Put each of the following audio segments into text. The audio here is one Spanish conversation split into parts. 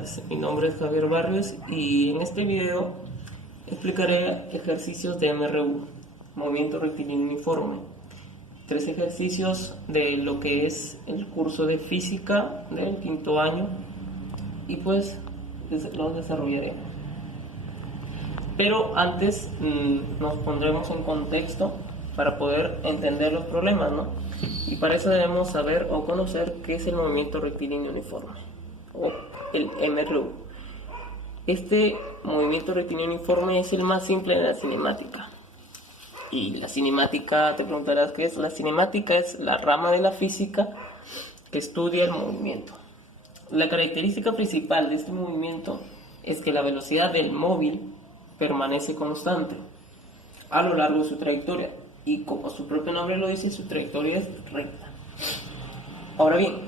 tardes, mi nombre es Javier Barrios y en este video explicaré ejercicios de MRU, movimiento rectilíneo uniforme. 3 ejercicios de lo que es el curso de física del 5º año y pues los desarrollaremos. Pero antes nos pondremos en contexto para poder entender los problemas, ¿no? Y para eso debemos saber o conocer qué es el movimiento rectilíneo uniforme o el MRU. Este movimiento rectilíneo uniforme es el más simple de la cinemática. Y la cinemática, te preguntarás qué es. La cinemática es la rama de la física que estudia el movimiento. La característica principal de este movimiento es que la velocidad del móvil permanece constante a lo largo de su trayectoria y, como su propio nombre lo dice, su trayectoria es recta. Ahora bien,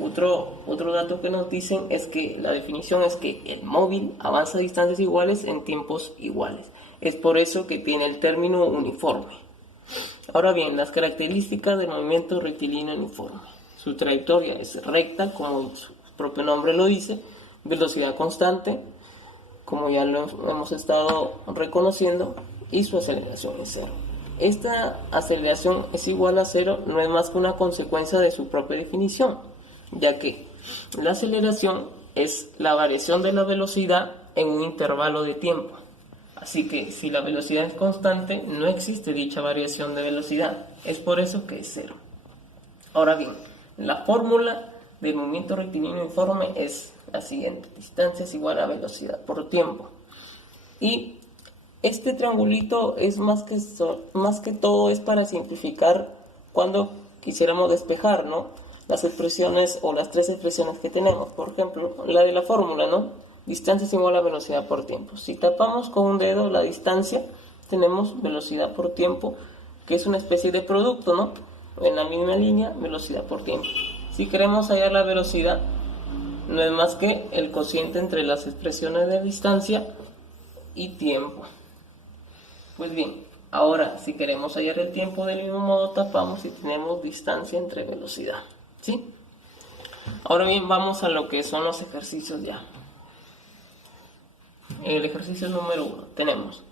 otro dato que nos dicen es que la definición es que el móvil avanza a distancias iguales en tiempos iguales. Es por eso que tiene el término uniforme. Ahora bien, las características del movimiento rectilíneo uniforme. Su trayectoria es recta, como su propio nombre lo dice, velocidad constante, como ya lo hemos estado reconociendo, y su aceleración es cero. Esta aceleración es igual a cero, no es más que una consecuencia de su propia definición, ya que la aceleración es la variación de la velocidad en un intervalo de tiempo. Así que si la velocidad es constante, no existe dicha variación de velocidad. Es por eso que es cero. Ahora bien, la fórmula del movimiento rectilíneo uniforme es la siguiente: distancia es igual a velocidad por tiempo. Y este triangulito es más que todo es para simplificar cuando quisiéramos despejar, ¿no?, las expresiones o las 3 expresiones que tenemos. Por ejemplo, la de la fórmula, ¿no? Distancia es igual a velocidad por tiempo. Si tapamos con un dedo la distancia, tenemos velocidad por tiempo, que es una especie de producto, ¿no? En la misma línea, velocidad por tiempo. Si queremos hallar la velocidad, no es más que el cociente entre las expresiones de distancia y tiempo. Pues bien, ahora si queremos hallar el tiempo del mismo modo, tapamos y tenemos distancia entre velocidad, ¿sí? Ahora bien, vamos a lo que son los ejercicios ya. En el ejercicio número 1 tenemos: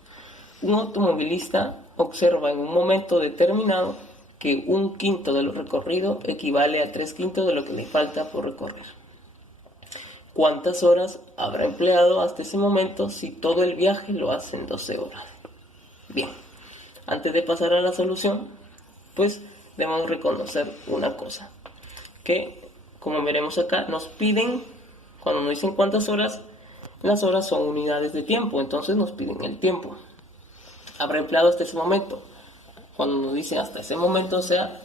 un automovilista observa en un momento determinado que 1/5 de lo recorrido equivale a 3/5 de lo que le falta por recorrer. ¿Cuántas horas habrá empleado hasta ese momento si todo el viaje lo hace en 12 horas? Bien, antes de pasar a la solución, pues debemos reconocer una cosa, que como veremos acá, nos piden, cuando nos dicen cuántas horas, las horas son unidades de tiempo, entonces nos piden el tiempo. Habrá empleado hasta ese momento. Cuando nos dicen hasta ese momento, o sea,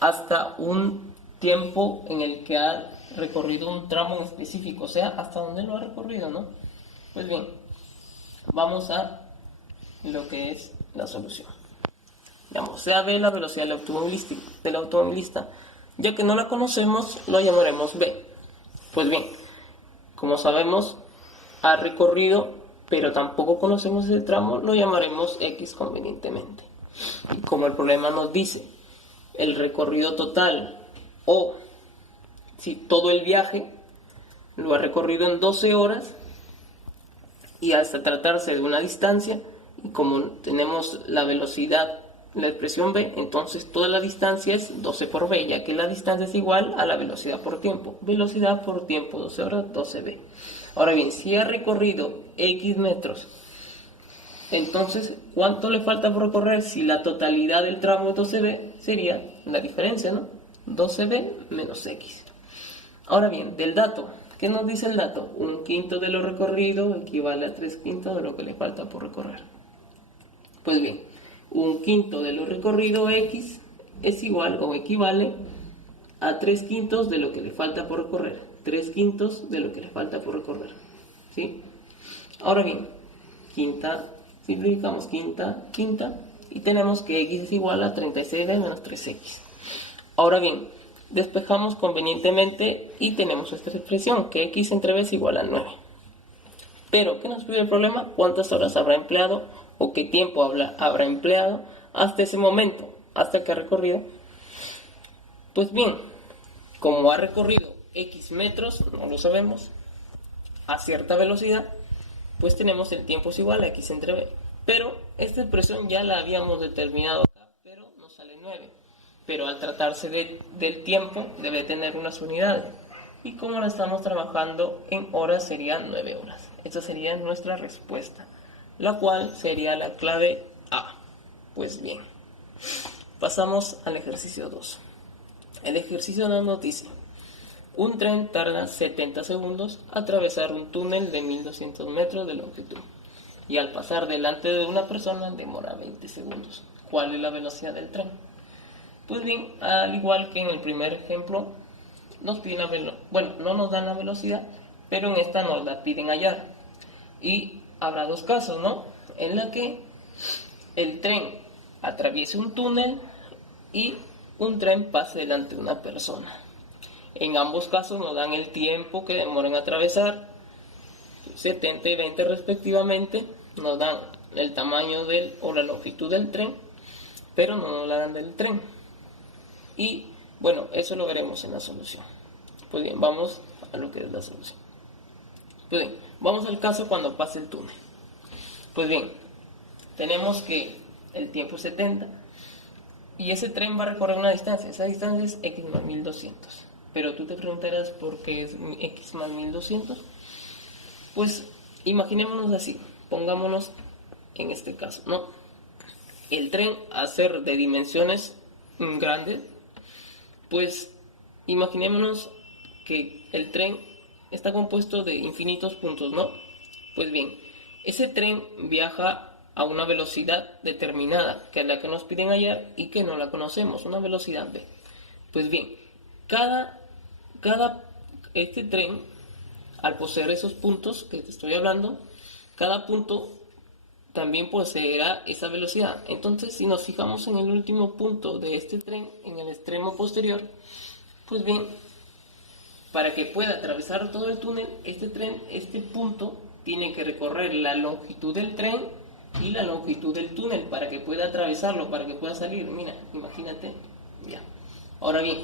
hasta un tiempo en el que ha recorrido un tramo en específico, o sea, hasta donde lo ha recorrido, ¿no? Pues bien, vamos a lo que es la solución. Digamos, sea B la velocidad del automovilista. Ya que no la conocemos, lo llamaremos B. Pues bien, como sabemos, ha recorrido, pero tampoco conocemos ese tramo, lo llamaremos X convenientemente. Y como el problema nos dice el recorrido total, o si todo el viaje lo ha recorrido en 12 horas, y hasta tratarse de una distancia, y como tenemos la velocidad, la expresión B, entonces toda la distancia es 12 por B, ya que la distancia es igual a la velocidad por tiempo. Velocidad por tiempo, 12 horas, 12B. Ahora bien, si ha recorrido X metros, entonces, ¿cuánto le falta por recorrer? Si la totalidad del tramo es 12B, sería la diferencia, ¿no? 12B menos X. Ahora bien, del dato, ¿qué nos dice el dato? 1/5 de lo recorrido equivale a 3/5 de lo que le falta por recorrer. Pues bien, 1/5 de lo recorrido X es igual o equivale a 3/5 de lo que le falta por recorrer. 3/5 de lo que le falta por recorrer, ¿sí? Ahora bien, simplificamos quinta, y tenemos que X es igual a 36B menos 3X. Ahora bien, despejamos convenientemente y tenemos esta expresión, que X entre B es igual a 9. Pero, ¿qué nos pide el problema? ¿Cuántas horas habrá empleado o qué tiempo habrá empleado hasta ese momento, hasta que ha recorrido? Pues bien, como ha recorrido X metros, no lo sabemos, a cierta velocidad, pues tenemos el tiempo es igual a x entre b. Pero esta expresión ya la habíamos determinado acá, pero nos sale 9. Pero al tratarse del tiempo, debe tener unas unidades. Y como la estamos trabajando en horas, serían 9 horas. Esa sería nuestra respuesta, la cual sería la clave A. Pues bien, pasamos al ejercicio 2. El ejercicio nos noticia: un tren tarda 70 segundos a atravesar un túnel de 1200 metros de longitud, y al pasar delante de una persona demora 20 segundos. ¿Cuál es la velocidad del tren? Pues bien, al igual que en el primer ejemplo, nos piden no nos dan la velocidad, pero en esta nos la piden hallar. Y habrá dos casos, ¿no? En la que el tren atraviese un túnel y un tren pase delante de una persona. En ambos casos nos dan el tiempo que demoran a atravesar, 70 y 20 respectivamente. Nos dan el tamaño o la longitud del tren, pero no nos la dan del tren. Y bueno, eso lo veremos en la solución. Pues bien, vamos a lo que es la solución. Pues bien, vamos al caso cuando pase el túnel. Pues bien, tenemos que el tiempo es 70 y ese tren va a recorrer una distancia. Esa distancia es x más 1200. Pero tú te preguntarás por qué es x más 1200. Pues imaginémonos así, pongámonos en este caso, ¿no? El tren, a ser de dimensiones grandes, pues imaginémonos que el tren está compuesto de infinitos puntos, ¿no? Pues bien, ese tren viaja a una velocidad determinada, que es la que nos piden hallar y que no la conocemos, una velocidad v. Pues bien, este tren, al poseer esos puntos que te estoy hablando, cada punto también poseerá esa velocidad. Entonces, si nos fijamos en el último punto de este tren, en el extremo posterior, pues bien, para que pueda atravesar todo el túnel, este punto tiene que recorrer la longitud del tren y la longitud del túnel para que pueda atravesarlo, para que pueda salir. Mira, imagínate, ya. Ahora bien,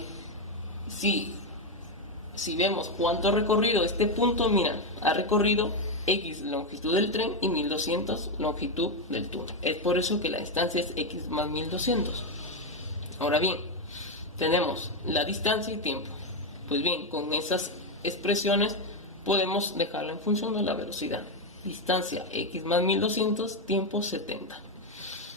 si vemos cuánto ha recorrido este punto, mira, ha recorrido x longitud del tren y 1200 longitud del túnel. Es por eso que la distancia es x más 1200. Ahora bien, tenemos la distancia y tiempo. Pues bien, con esas expresiones podemos dejarla en función de la velocidad. Distancia x más 1200, tiempo 70.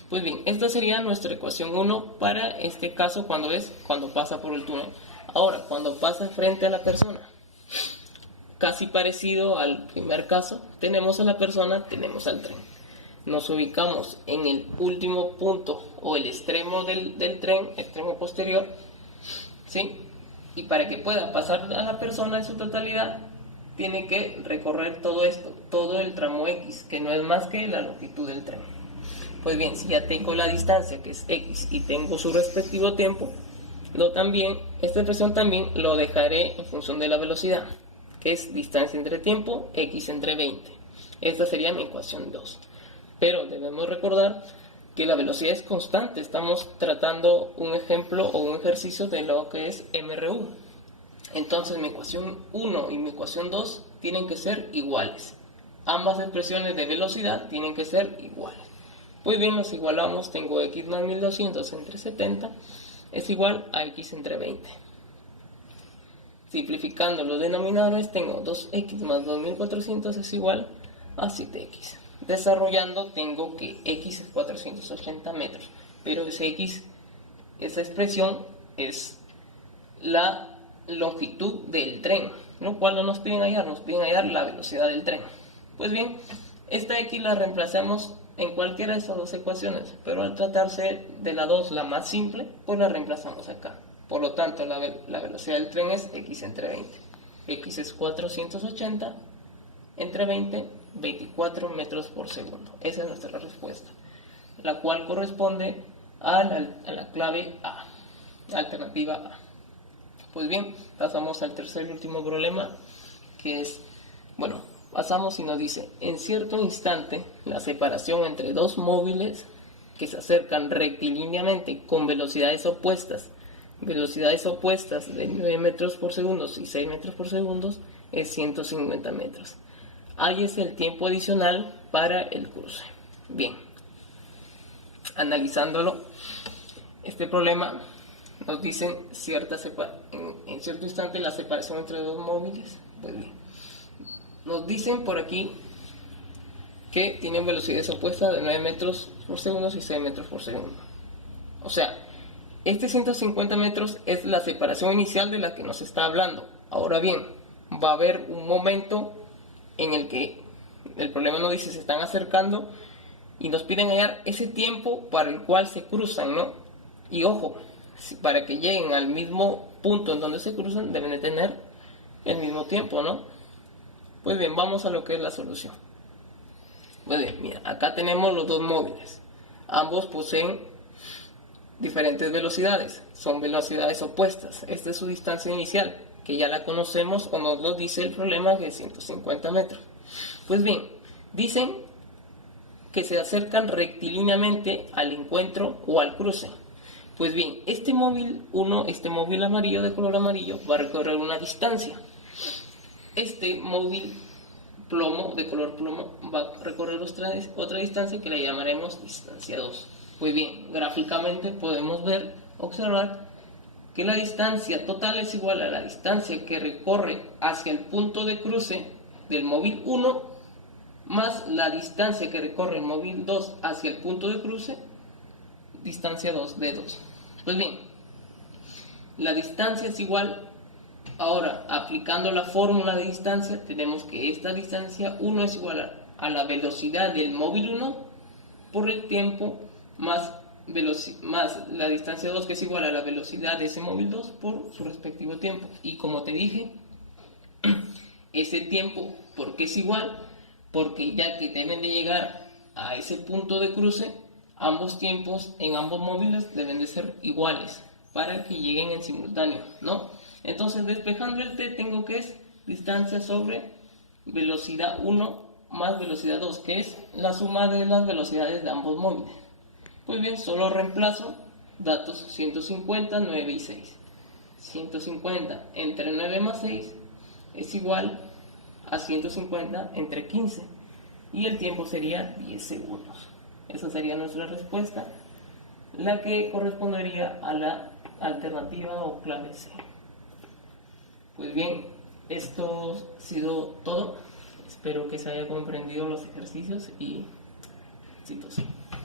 Pues bien, esta sería nuestra ecuación 1 para este caso cuando pasa por el túnel. Ahora, cuando pasa frente a la persona, casi parecido al primer caso, tenemos a la persona, tenemos al tren. Nos ubicamos en el último punto o el extremo del tren, extremo posterior, ¿sí? Y para que pueda pasar a la persona en su totalidad, tiene que recorrer todo esto, todo el tramo X, que no es más que la longitud del tren. Pues bien, si ya tengo la distancia, que es X, y tengo su respectivo tiempo, esta expresión también lo dejaré en función de la velocidad, que es distancia entre tiempo, X entre 20. Esta sería mi ecuación 2. Pero debemos recordar que la velocidad es constante. Estamos tratando un ejemplo o un ejercicio de lo que es MRU. Entonces mi ecuación 1 y mi ecuación 2 tienen que ser iguales. Ambas expresiones de velocidad tienen que ser iguales. Pues bien, los igualamos. Tengo x más 1200 entre 70 es igual a x entre 20. Simplificando los denominadores, tengo 2x más 2400 es igual a 7x. Desarrollando, tengo que x es 480 metros, pero esa expresión es la longitud del tren, lo cual no nos piden hallar, nos piden hallar la velocidad del tren. Pues bien, esta x la reemplazamos en cualquiera de estas dos ecuaciones, pero al tratarse de la 2, la más simple, pues la reemplazamos acá. Por lo tanto, la velocidad del tren es x entre 20. X es 480 entre 20, 24 metros por segundo. Esa es nuestra respuesta, la cual corresponde a la clave A, alternativa A. Pues bien, pasamos al tercer y último problema, que es, pasamos y nos dice: en cierto instante, la separación entre dos móviles que se acercan rectilíneamente con velocidades opuestas de 9 metros por segundo y 6 metros por segundo, es 150 metros. Ahí es el tiempo adicional para el cruce. Bien, analizándolo, este problema nos dicen en cierto instante la separación entre dos móviles. Pues bien, nos dicen por aquí que tienen velocidades opuestas de 9 metros por segundo y 6 metros por segundo. O sea, este 150 metros es la separación inicial de la que nos está hablando. Ahora bien, va a haber un momento en el que el problema nos dice se están acercando y nos piden hallar ese tiempo para el cual se cruzan, ¿no? Y ojo, para que lleguen al mismo punto en donde se cruzan deben de tener el mismo tiempo, ¿no? Pues bien, vamos a lo que es la solución. Pues bien, mira, acá tenemos los dos móviles. Ambos poseen diferentes velocidades, son velocidades opuestas. Esta es su distancia inicial, que ya la conocemos o nos lo dice el problema, que es 150 metros. Pues bien, dicen que se acercan rectilíneamente al encuentro o al cruce. Pues bien, este móvil amarillo de color amarillo va a recorrer una distancia. Este móvil de color plomo va a recorrer otra distancia que le llamaremos distancia 2. Pues bien, gráficamente podemos observar que la distancia total es igual a la distancia que recorre hacia el punto de cruce del móvil 1 más la distancia que recorre el móvil 2 hacia el punto de cruce, distancia 2 de 2. Pues bien, la distancia es igual. Ahora, aplicando la fórmula de distancia, tenemos que esta distancia 1 es igual a la velocidad del móvil 1 por el tiempo más la distancia 2, que es igual a la velocidad de ese móvil 2 por su respectivo tiempo. Y como te dije, ese tiempo, ¿por qué es igual? Porque ya que deben de llegar a ese punto de cruce, ambos tiempos en ambos móviles deben de ser iguales para que lleguen en simultáneo, ¿no? Entonces, despejando el t, tengo que es distancia sobre velocidad 1 más velocidad 2, que es la suma de las velocidades de ambos móviles. Pues bien, solo reemplazo datos 150, 9 y 6. 150 entre 9 más 6 es igual a 150 entre 15. Y el tiempo sería 10 segundos. Esa sería nuestra respuesta, la que correspondería a la alternativa o clave C. Pues bien, esto ha sido todo. Espero que se haya comprendido los ejercicios y éxitos.